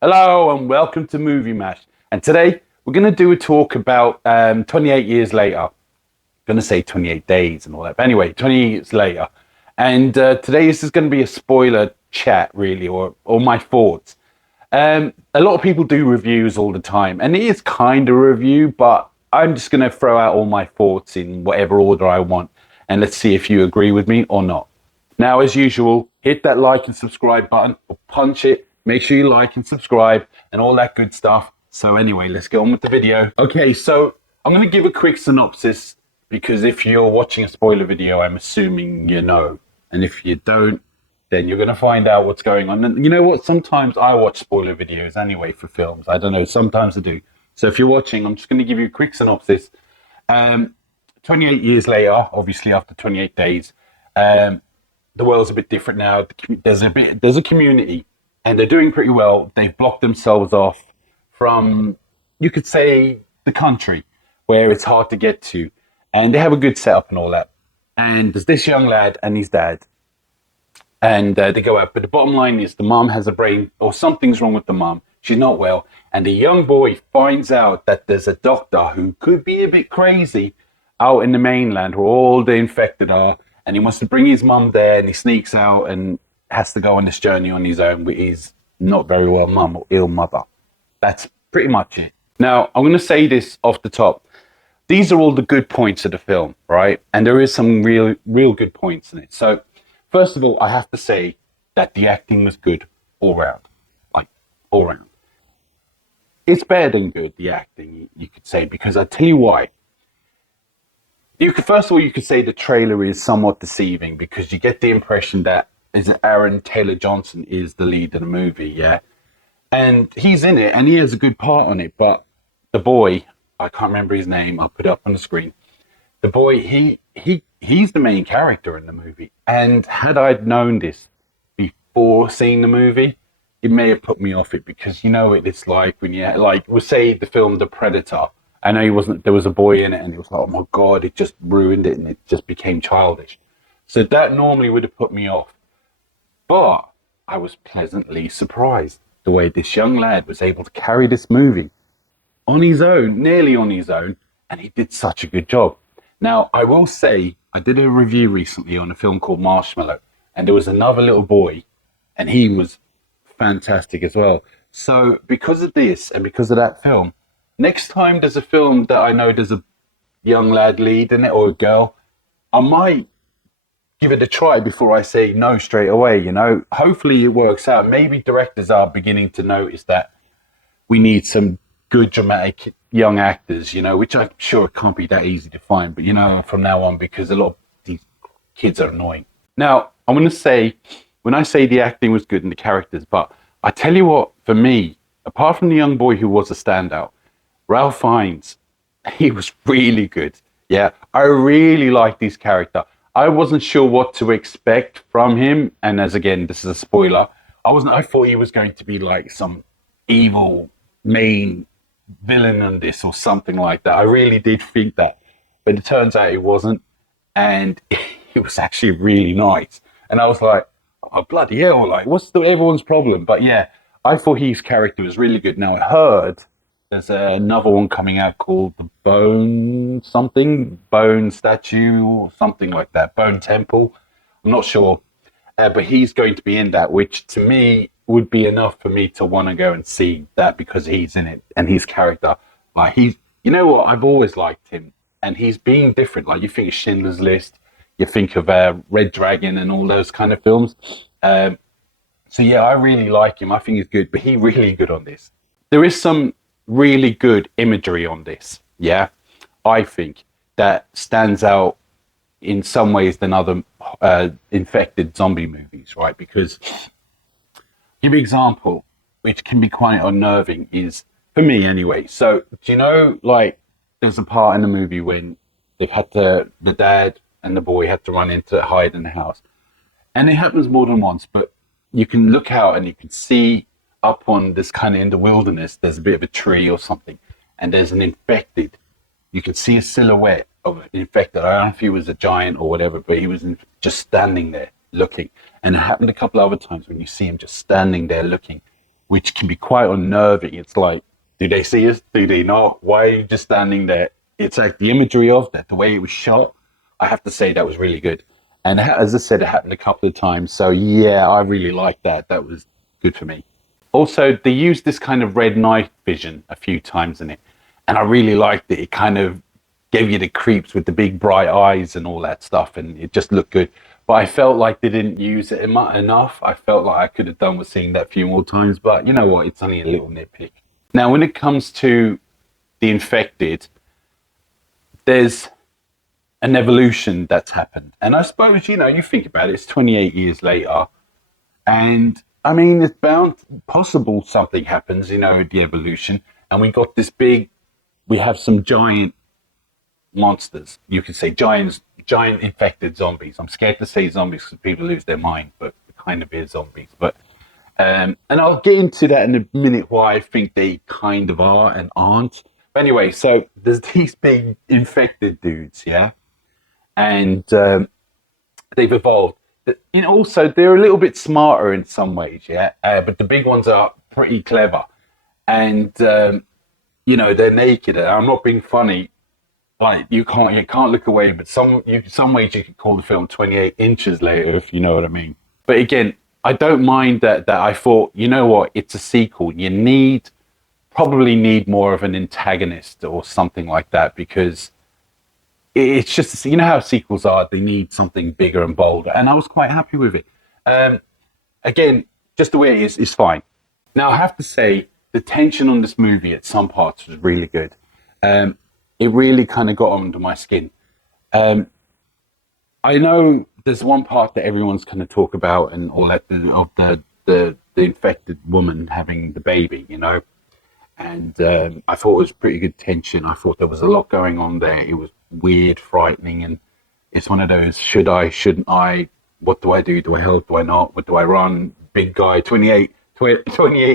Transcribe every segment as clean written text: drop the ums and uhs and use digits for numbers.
Hello and welcome to Movie Mash. And today we're going to do a talk about 28 years later. I'm going to say 28 days and all that. But anyway, 20 years later. And today this is going to be a spoiler chat, really, or my thoughts. A lot of people do reviews all the time, and it is kind of a review, but I'm just going to throw out all my thoughts in whatever order I want. And let's see if you agree with me or not. Now, as usual, hit that like and subscribe button or punch it. Make sure you like and subscribe and all that good stuff. So anyway, let's get on with the video. Okay, so I'm going to give a quick synopsis because if you're watching a spoiler video, I'm assuming you know. And if you don't, then you're going to find out what's going on. And you know what? Sometimes I watch spoiler videos anyway for films. I don't know. Sometimes I do. So if you're watching, I'm just going to give you a quick synopsis. 28 years later, obviously after 28 days, the world's a bit different now. There's a community, and they're doing pretty well. They've blocked themselves off from, you could say, the country where it's hard to get to, and they have a good setup and all that. And there's this young lad and his dad, and they go out. But the bottom line is the mom has a brain, or something's wrong with the mom. She's not well, and the young boy finds out that there's a doctor who could be a bit crazy out in the mainland where all the infected are. And he wants to bring his mum there, and he sneaks out and has to go on this journey on his own with his not very well mum or ill mother. That's pretty much it. Now, I'm going to say this off the top. These are all the good points of the film, right? And there is some real good points in it. So, first of all, I have to say that the acting was good all round. Like, all round. It's better than good, the acting, you could say, because I'll tell you why. First of all, you could say the trailer is somewhat deceiving because you get the impression that Aaron Taylor Johnson is the lead of the movie, yeah? And he's in it, and he has a good part on it, but the boy, I can't remember his name, I'll put it up on the screen. The boy, he's the main character in the movie, and had I known this before seeing the movie, it may have put me off it because you know what it's like when you, like, we'll say the film The Predator. I know there was a boy in it and it was like, oh my God, it just ruined it and it just became childish. So that normally would have put me off. But I was pleasantly surprised the way this young lad was able to carry this movie on his own, nearly on his own, and he did such a good job. Now, I will say, I did a review recently on a film called Marshmallow, and there was another little boy, and he was fantastic as well. So because of this and because of that film, next time there's a film that I know there's a young lad lead in it or a girl, I might give it a try before I say no straight away, you know. Hopefully it works out. Maybe directors are beginning to notice that we need some good dramatic young actors, you know, which I'm sure it can't be that easy to find, but you know, from now on, because a lot of these kids are annoying. Now, I'm going to say, when I say the acting was good and the characters, but I tell you what, for me, apart from the young boy who was a standout, Ralph Fiennes, he was really good. Yeah, I really liked his character. I wasn't sure what to expect from him, and as again, this is a spoiler. I thought he was going to be like some evil main villain on this or something like that. I really did think that, but it turns out it wasn't, and it was actually really nice. And I was like, oh bloody hell! Like, what's everyone's problem? But yeah, I thought his character was really good. Now I heard there's another one coming out called the Bone Statue or something like that, Bone Temple. I'm not sure, but he's going to be in that, which to me would be enough for me to want to go and see that because he's in it and his character, like you know what? I've always liked him, and he's being different. Like you think of Schindler's List, you think of Red Dragon and all those kind of films. So yeah, I really like him. I think he's good, but he's really good on this. There is some really good imagery on this, yeah, I think, that stands out in some ways than other infected zombie movies, right? Because, give an example, which can be quite unnerving, is, for me anyway, so, do you know, like, there's a part in the movie when the dad and the boy had to hide in the house. And it happens more than once, but you can look out and you can see up on this kind of in the wilderness, there's a bit of a tree or something, and there's an infected. You can see a silhouette of an infected. I don't know if he was a giant or whatever, but he was just standing there looking. And it happened a couple other times when you see him just standing there looking. which can be quite unnerving. It's like, do they see us? Do they not? Why are you just standing there? It's like the imagery of that, the way it was shot. I have to say that was really good. And as I said, it happened a couple of times. So yeah, I really liked that. That was good for me. Also, they used this kind of red night vision a few times in it, and I really liked it. It kind of gave you the creeps with the big bright eyes and all that stuff, and it just looked good. But I felt like they didn't use it enough. I felt like I could have done with seeing that a few more times, but you know what? It's only a little nitpick. Now, when it comes to the infected, there's an evolution that's happened. And I suppose, you think about it, it's 28 years later. And I mean, it's bound, possible something happens, with the evolution. And we got this we have some giant monsters. You could say giant infected zombies. I'm scared to say zombies because people lose their mind, but it kind of is zombies. But and I'll get into that in a minute why I think they kind of are and aren't. But anyway, so there's these big infected dudes, yeah, and they've evolved. And also, they're a little bit smarter in some ways, yeah. But the big ones are pretty clever, and they're naked. And I'm not being funny. Like you can't look away. But some ways you could call the film 28 inches later, if you know what I mean. But again, I don't mind that. I thought, you know what, it's a sequel. You probably need more of an antagonist or something like that, because it's just, how sequels are, they need something bigger and bolder, and I was quite happy with it. Again, just the way it is fine. Now, I have to say, the tension on this movie at some parts was really good. It really kind of got under my skin. I know there's one part that everyone's going to talk about and all that, of the infected woman having the baby, and I thought it was pretty good tension. I thought there was a lot going on there. It was weird, frightening, and it's one of those, should I, shouldn't I, what do I do? Do I help? Do I not? What do I run? Big guy, 28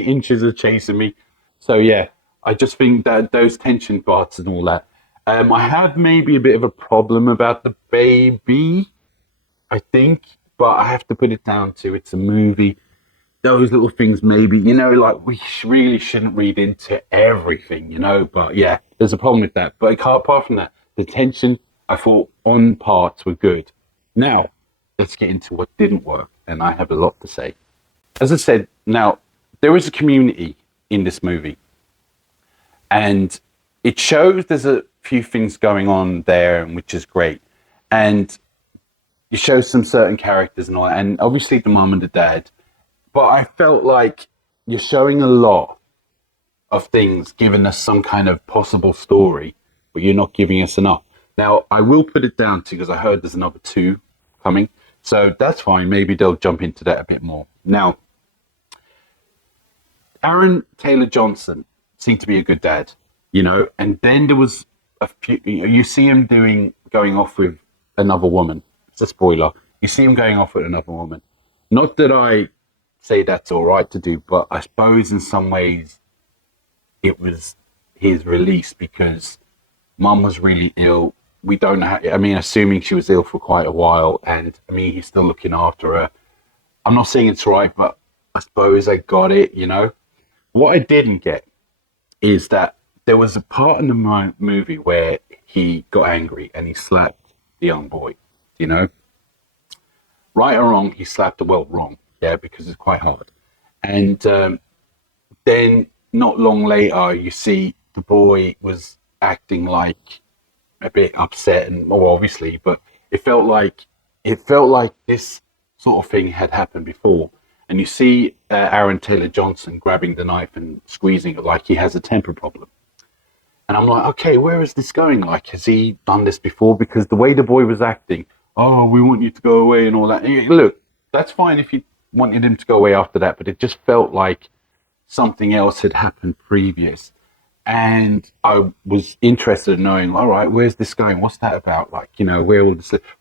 inches are chasing me. So yeah, I just think that those tension parts and all that. I have maybe a bit of a problem about the baby, I think, but I have to put it down to, it's a movie. Those little things, maybe, like we really shouldn't read into everything, but yeah, there's a problem with that. But apart from that, the tension, I thought on parts were good. Now, let's get into what didn't work, and I have a lot to say. As I said, now, there is a community in this movie, and it shows there's a few things going on there, which is great. And it shows some certain characters and all that, and obviously the mum and the dad. But I felt like you're showing a lot of things, giving us some kind of possible story, but you're not giving us enough. Now, I will put it down to, because I heard there's another 2 coming, so that's fine. Maybe they'll jump into that a bit more. Now, Aaron Taylor Johnson seemed to be a good dad, and then there was a few, you see him going off with another woman. It's a spoiler. You see him going off with another woman. Not that I say that's all right to do, but I suppose in some ways it was his release, because mum was really ill. We don't know assuming she was ill for quite a while, and he's still looking after her. I'm not saying it's right, but I suppose I got it, What I didn't get is that there was a part in the movie where he got angry and he slapped the young boy, Right or wrong, he slapped her. Well, wrong, yeah, because it's quite hard. And then not long later, you see the boy was acting like a bit upset, and obviously, but it felt like this sort of thing had happened before. And you see Aaron Taylor Johnson grabbing the knife and squeezing it like he has a temper problem. And I'm like, okay, where is this going? Like, has he done this before? Because the way the boy was acting, oh, we want you to go away and all that. And look, that's fine if you wanted him to go away after that, but it just felt like something else had happened previous. And I was interested in knowing, all right, where's this going? What's that about? Like, where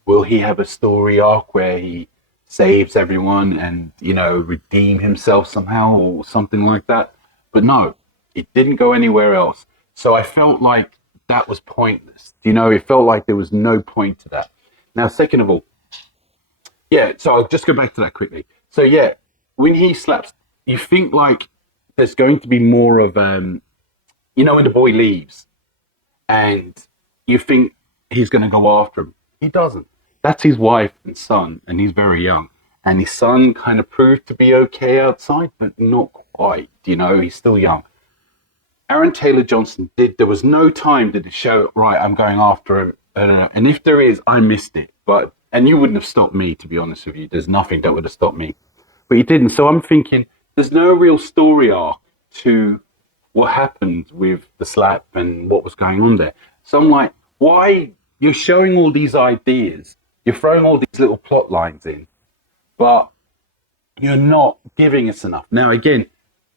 will he have a story arc where he saves everyone and, redeem himself somehow or something like that? But no, it didn't go anywhere else. So I felt like that was pointless. It felt like there was no point to that. Now, second of all, yeah, so I'll just go back to that quickly. So yeah, when he slaps, you think like there's going to be more of, when the boy leaves and you think he's going to go after him. He doesn't. That's his wife and son, and he's very young. And his son kind of proved to be okay outside, but not quite. He's still young. Aaron Taylor Johnson there was no time did it show, right, I'm going after him. And if there is, I missed it. And you wouldn't have stopped me, to be honest with you. There's nothing that would have stopped me. But he didn't. So I'm thinking, there's no real story arc to what happened with the slap and what was going on there. So I'm like, why? You're showing all these ideas. You're throwing all these little plot lines in, but you're not giving us enough. Now, again,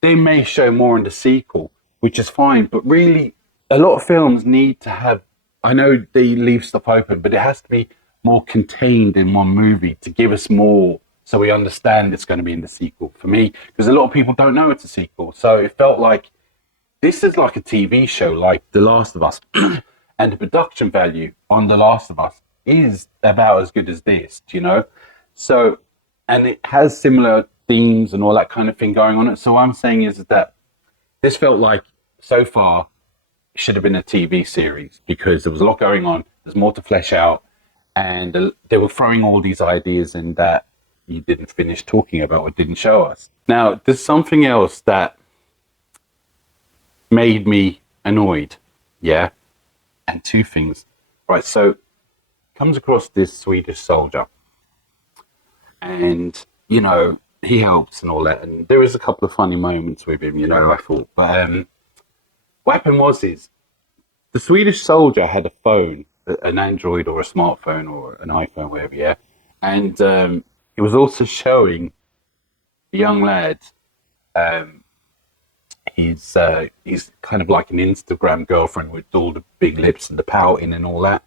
they may show more in the sequel, which is fine, but really, a lot of films need to have, I know they leave stuff open, but it has to be more contained in one movie to give us more so we understand it's going to be in the sequel. For me, because a lot of people don't know it's a sequel. So it felt like this is like a TV show, like The Last of Us. And the production value on The Last of Us is about as good as this, So, and it has similar themes and all that kind of thing going on. So what I'm saying is that this felt like, so far, it should have been a TV series because there was a lot going on. There's more to flesh out. And they were throwing all these ideas in that you didn't finish talking about or didn't show us. Now, there's something else that made me annoyed. Yeah. And two things. Right. So comes across this Swedish soldier and, he helps and all that. And there is a couple of funny moments with him, I thought. But what happened was the Swedish soldier had a phone, an Android or a smartphone or an iPhone, whatever, yeah. And it was also showing the young lad, he's kind of like an Instagram girlfriend with all the big lips and the pouting and all that.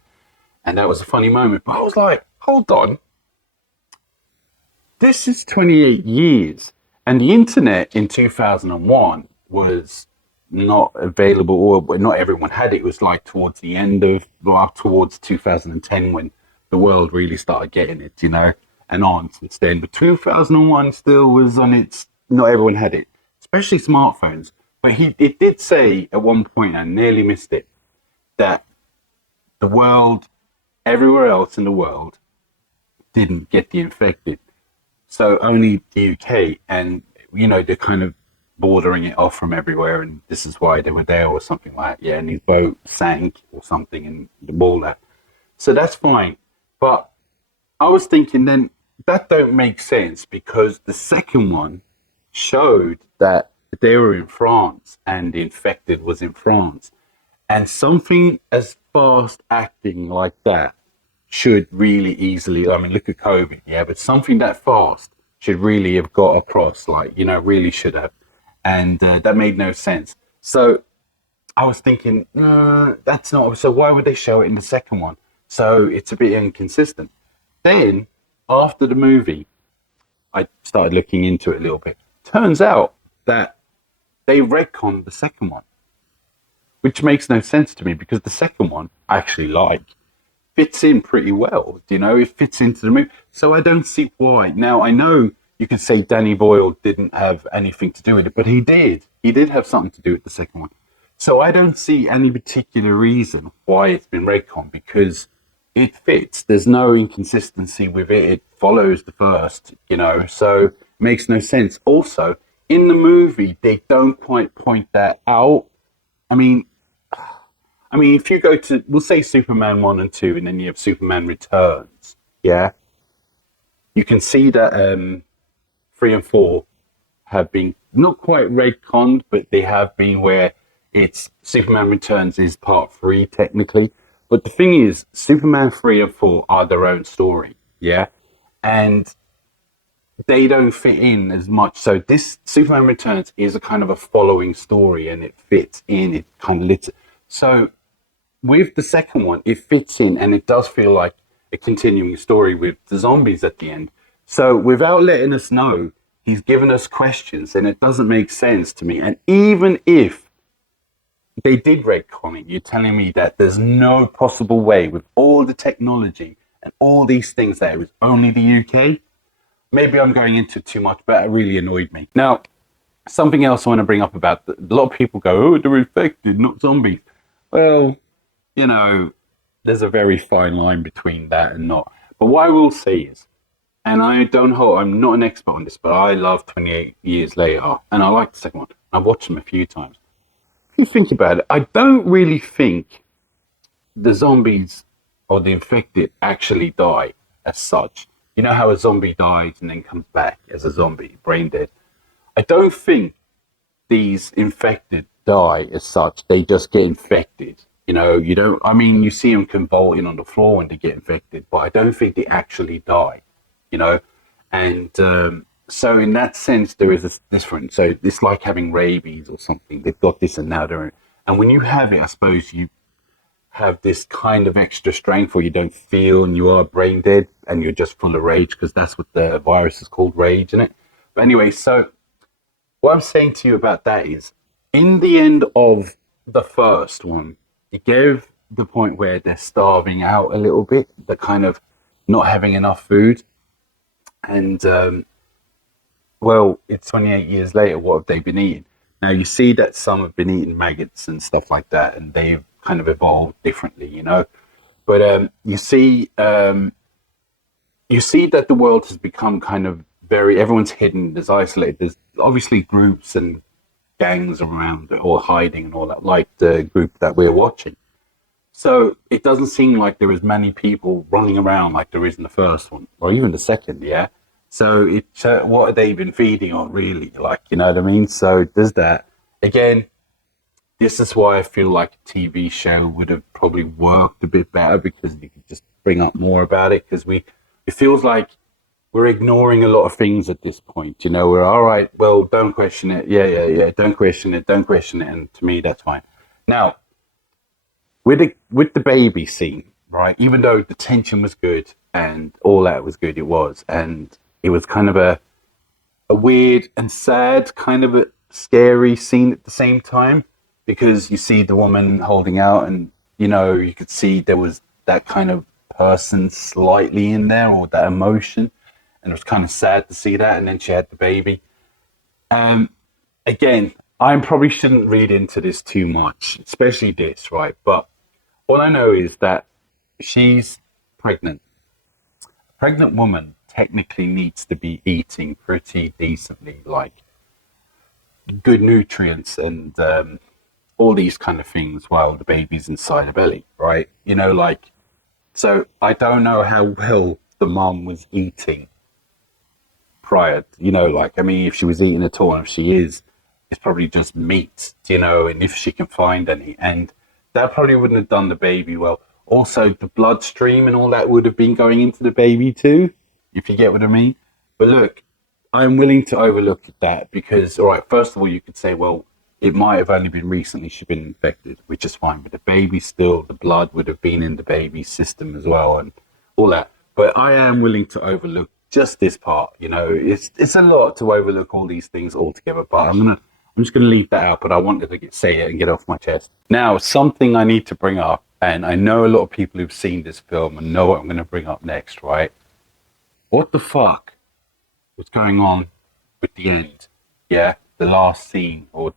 And that was a funny moment. But I was like, hold on. This is 28 years. And the internet in 2001 was not available, or not everyone had it. It was like towards the end of, towards 2010 when the world really started getting it, and on since then. But 2001 still was on its, not everyone had it, especially smartphones. But it did say at one point, I nearly missed it, that the world, everywhere else in the world, didn't get the infected. So only the UK, and, they're kind of bordering it off from everywhere, and this is why they were there or something like that. Yeah, and his boat sank or something in the water. So that's fine. But I was thinking then, that don't make sense because the second one showed that they were in France and the infected was in France. And something as fast acting like that should really easily, look at COVID, yeah, but something that fast should really have got across, really should have. And that made no sense. So I was thinking, that's not, so why would they show it in the second one? So it's a bit inconsistent. Then, after the movie, I started looking into it a little bit. Turns out that they retconned the second one, which makes no sense to me because the second one I actually like. Fits in pretty well, it fits into the movie. So I don't see why. Now, I know you can say Danny Boyle didn't have anything to do with it, but he did. He did have something to do with the second one. So I don't see any particular reason why it's been retconned because it fits. There's no inconsistency with it. It follows the first, so it makes no sense. Also, in the movie, they don't quite point that out. I mean, if you go to, we'll say Superman 1 and 2, and then you have Superman Returns, yeah? You can see that 3 and 4 have been not quite retconned, but they have been where it's Superman Returns is part 3, technically. But the thing is, Superman 3 and 4 are their own story, yeah? And they don't fit in as much. So this Superman Returns is a kind of a following story, and it fits in, it kind of lit. So with the second one, it fits in and it does feel like a continuing story with the zombies at the end. So without letting us know, he's given us questions and it doesn't make sense to me. And even if they did retcon it, you're telling me that there's no possible way with all the technology and all these things that it was only the UK? Maybe I'm going into too much, but it really annoyed me. Now, Something else I want to bring up about a lot of people go, oh, they're infected, not zombies. Well, you know, there's a very fine line between that and not. But what I will say is, and I don't hold, I'm not an expert on this, but I love 28 Years Later, and I like the second one. I've watched them a few times. If you think about it, I don't really think the zombies or the infected actually die as such. You know how a zombie dies and then comes back as a zombie, brain dead. I don't think these infected die as such. They just get infected. You know, you don't. I mean, you see them convulsing on the floor when they get infected, but I don't think they actually die. You know, and so in that sense, there is a difference. So it's like having rabies or something. They've got this and now they're. And when you have it, I suppose you have this kind of extra strength, or you don't feel, and you are brain dead, and you're just full of rage because that's what the virus is called, rage, isn't it? But anyway, so what I'm saying to you about that is, in the end of the first one, it gave the point where they're starving out a little bit, they're kind of not having enough food, and well, it's 28 years later. What have they been eating? Now you see that some have been eating maggots and stuff like that, and they've kind of evolved differently, you know. But you see that the world has become kind of very, everyone's hidden, there's isolated, there's obviously groups and gangs around or hiding and all that, like the group that we're watching. So it doesn't seem like there is many people running around like there is in the first one, or even the second, yeah. So it's what have they been feeding on, really? Like, you know what I mean? So there's that. Again, this is why I feel like a TV show would have probably worked a bit better, because you could just bring up more about it. Because it feels like we're ignoring a lot of things at this point. You know, we're all right. Well, don't question it. Yeah. Don't question it. Don't question it. And to me, that's fine. Now, with the baby scene, right? Even though the tension was good and all that was good, and it was kind of a weird and sad, kind of a scary scene at the same time, because you see the woman holding out, and you know you could see there was that kind of person slightly in there, or that emotion, and it was kind of sad to see that. And then she had the baby. Again, I probably shouldn't read into this too much, especially this, right? But all I know is that she's pregnant. A pregnant woman technically needs to be eating pretty decently, like good nutrients and all these kind of things while the baby's inside the belly, right? You know, like, so I don't know how well the mom was eating prior, you know, like, I mean, if she was eating at all, and if she is, it's probably just meat, you know, and if she can find any, and that probably wouldn't have done the baby well. Also, the bloodstream and all that would have been going into the baby too, if you get what I mean. But look, I'm willing to overlook that because, all right, first of all, you could say, well, it might have only been recently she's been infected, which is fine. But the baby still, the blood would have been in the baby's system as well and all that. But I am willing to overlook just this part. You know, it's a lot to overlook all these things altogether. But I'm just gonna leave that out. But I wanted to say it and get it off my chest. Now, something I need to bring up, and I know a lot of people who've seen this film and know what I'm going to bring up next, right? What the fuck was going on with the end? Yeah, the last scene, or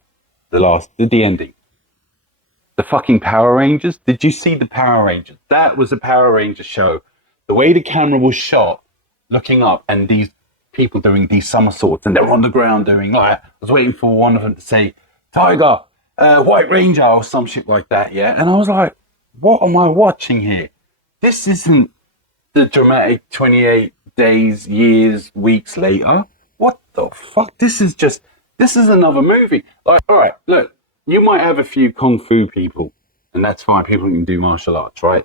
the ending. The fucking Power Rangers. Did you see the Power Rangers? That was a Power Ranger show. The way the camera was shot, looking up, and these people doing these somersaults, and they're on the ground doing like, I was waiting for one of them to say, Tiger, White Ranger, or some shit like that, yeah? And I was like, what am I watching here? This isn't the dramatic 28 days, years, weeks later. What the fuck? This is another movie. Like, all right, look, you might have a few kung fu people, and that's fine. People can do martial arts, right?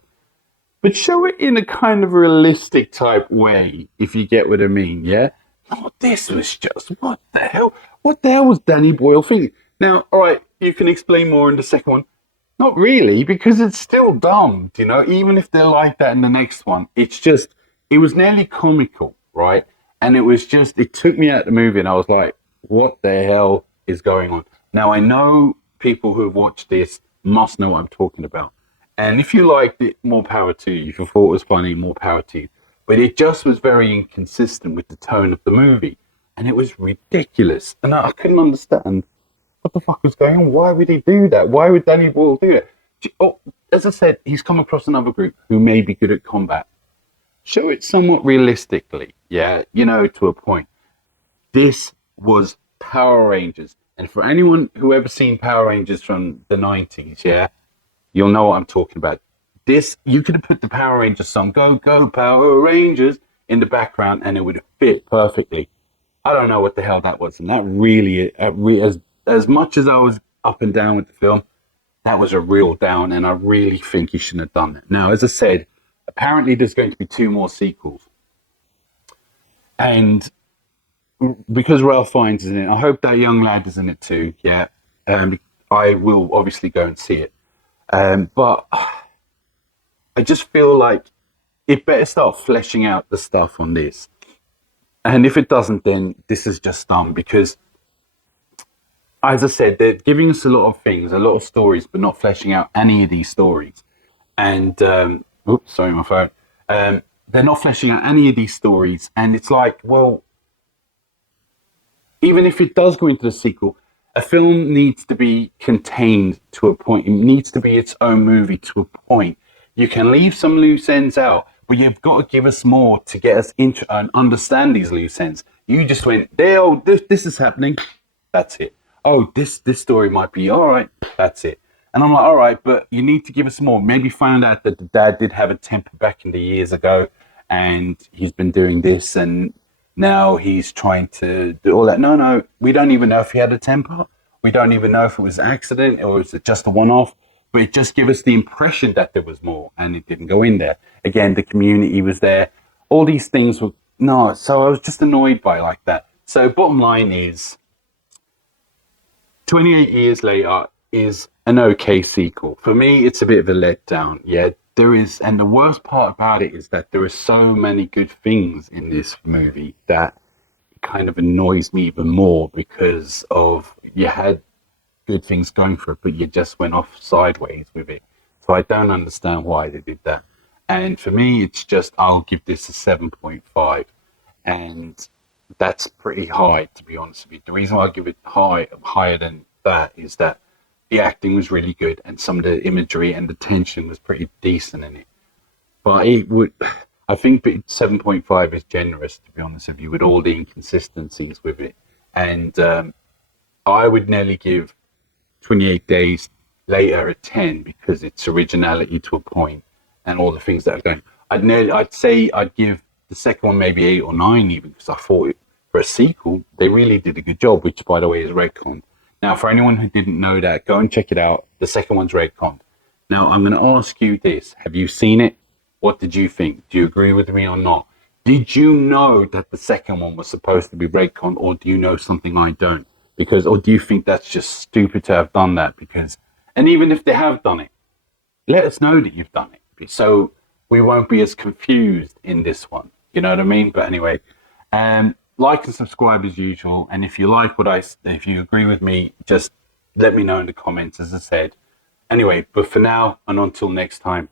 But show it in a kind of realistic type way, if you get what I mean, yeah? Oh, this was just, what the hell? What the hell was Danny Boyle thinking? Now, all right, you can explain more in the second one. Not really, because it's still dumb, you know, even if they're like that in the next one. It's just, it was nearly comical, right? And it took me out of the movie, and I was like, what the hell is going on? Now, I know people who have watched this must know what I'm talking about. And if you liked it, more power to you. If you thought it was funny, more power to you. But it just was very inconsistent with the tone of the movie. and it was ridiculous. And I couldn't understand what the fuck was going on. Why would he do that? Why would Danny Boyle do it? Oh, as I said, he's come across another group who may be good at combat. Show it somewhat realistically, yeah, to a point. This was Power Rangers. And for anyone who ever seen Power Rangers from the 90s, yeah, you'll know what I'm talking about. This, you could have put the Power Rangers song, Go, Go, Power Rangers, in the background, and it would fit perfectly. I don't know what the hell that was. And that really, as much as I was up and down with the film, that was a real down, and I really think he shouldn't have done that. Now, as I said, apparently there's going to be 2 more sequels. And because Ralph Fiennes is in it, I hope that young lad is in it too, yeah. I will obviously go and see it. But I just feel like it better start fleshing out the stuff on this. And if it doesn't, then this is just dumb because, as I said, they're giving us a lot of things, a lot of stories, but not fleshing out any of these stories. And, oops, sorry, my phone. They're not fleshing out any of these stories. And it's like, well, even if it does go into the sequel, a film needs to be contained to a point. It needs to be its own movie to a point. You can leave some loose ends out, but you've got to give us more to get us into and understand these loose ends. You just went, there, oh, this is happening. That's it. Oh, this story might be all right. That's it. And I'm like, all right, but you need to give us more. Maybe find out that the dad did have a temper back in the years ago, and he's been doing this, and now he's trying to do all that. No, we don't even know if he had a temper. We don't even know if it was an accident or was it just a one-off. But it just gave us the impression that there was more, and it didn't go in there. Again, the community was there. All these things were, no, so I was just annoyed by like that. So bottom line is, 28 years later is an okay sequel. For me, it's a bit of a letdown. Yeah, there is, and the worst part about it is that there are so many good things in this movie that it kind of annoys me even more because of you had good things going for it, but you just went off sideways with it. So I don't understand why they did that. And for me, it's just, I'll give this a 7.5. And that's pretty high, to be honest with you. The reason why I give it higher than that is that the acting was really good and some of the imagery and the tension was pretty decent in it. But I think 7.5 is generous, to be honest with you, with all the inconsistencies with it. And I would nearly give 28 Days Later a 10 because its originality to a point and all the things that are going. I'd say I'd give the second one maybe 8 or 9 even because I thought for a sequel they really did a good job, which by the way is retcon. Now for anyone who didn't know that, go and check it out. The second one's retcon. Now I'm going to ask you this: have you seen it? What did you think? Do you agree with me or not? Did you know that the second one was supposed to be retcon, or do you know something I don't? Or do you think that's just stupid to have done that? And even if they have done it, let us know that you've done it, so we won't be as confused in this one. You know what I mean? But anyway, like and subscribe as usual. And if you like if you agree with me, just let me know in the comments, as I said. Anyway, but for now and until next time,